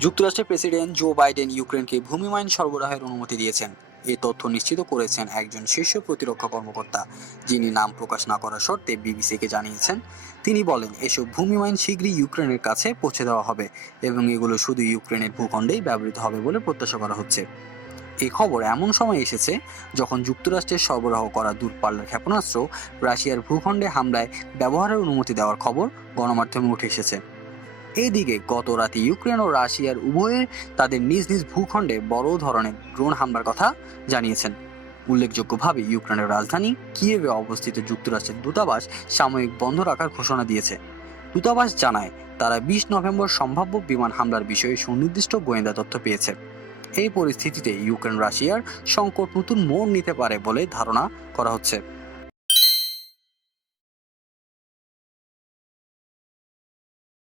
যুক্তরাষ্ট্রের president Joe Biden ইউক্রেনকে ভূমিমাইন সরবরাহের অনুমতি দিয়েছেন। এই তথ্য নিশ্চিত করেছেন একজন শীর্ষ প্রতিরক্ষা কর্মকর্তা, যিনি নাম প্রকাশ না করার শর্তে বিবিসিকে জানিয়েছেন। তিনি বলেন, এসব ভূমিমাইন শীঘ্রই ইউক্রেনের কাছে পৌঁছে দেওয়া হবে এবং এগুলো শুধু ইউক্রেনের ভূখণ্ডেই ব্যবহৃত হবে বলে প্রত্যাশা করা হচ্ছে। এই খবর এমন সময় এসেছে যখন যুক্তরাষ্ট্রের সরবরাহ করা দূরপাল্লার ক্ষেপণাস্ত্র রাশিয়ার ভূখণ্ডে হামলায় ব্যবহারের অনুমতি দেওয়ার খবর গণমাধ্যমে উঠে এসেছে। এইদিকে গত রাতে ইউক্রেন ও রাশিয়ার উভয়ে তাদের নিজ নিজ ভূখণ্ডে বড় ধরনের ড্রোন হামলার কথা জানিয়েছেন। উল্লেখযোগ্যভাবে ইউক্রেনের রাজধানী কিয়েভে অবস্থিত যুক্তরাষ্ট্রের দূতাবাস সাময়িক বন্ধ রাখার ঘোষণা দিয়েছে। দূতাবাস জানায়, তারা 20 নভেম্বর সম্ভাব্য বিমান হামলার বিষয়ে সুনির্দিষ্ট গোয়েন্দা তথ্য পেয়েছে। এই পরিস্থিতিতে ইউক্রেন রাশিয়ার সংকট নতুন মোড় নিতে পারে বলে ধারণা করা হচ্ছে।